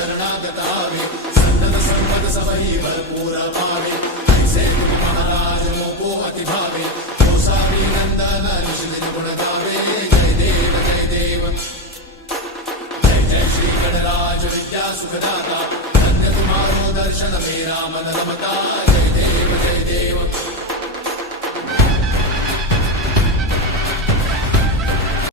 शरणागत आवे संतत संपद सबही भरपूर पावे ऐसे तुम महाराज मोको अति भावे गोसावी नंदन निश्चित गुण गावे जय देव जय देव जय जय श्री गणराज विद्या सुखदाता धन्य तुम्हारो दर्शन मेरा मन रमता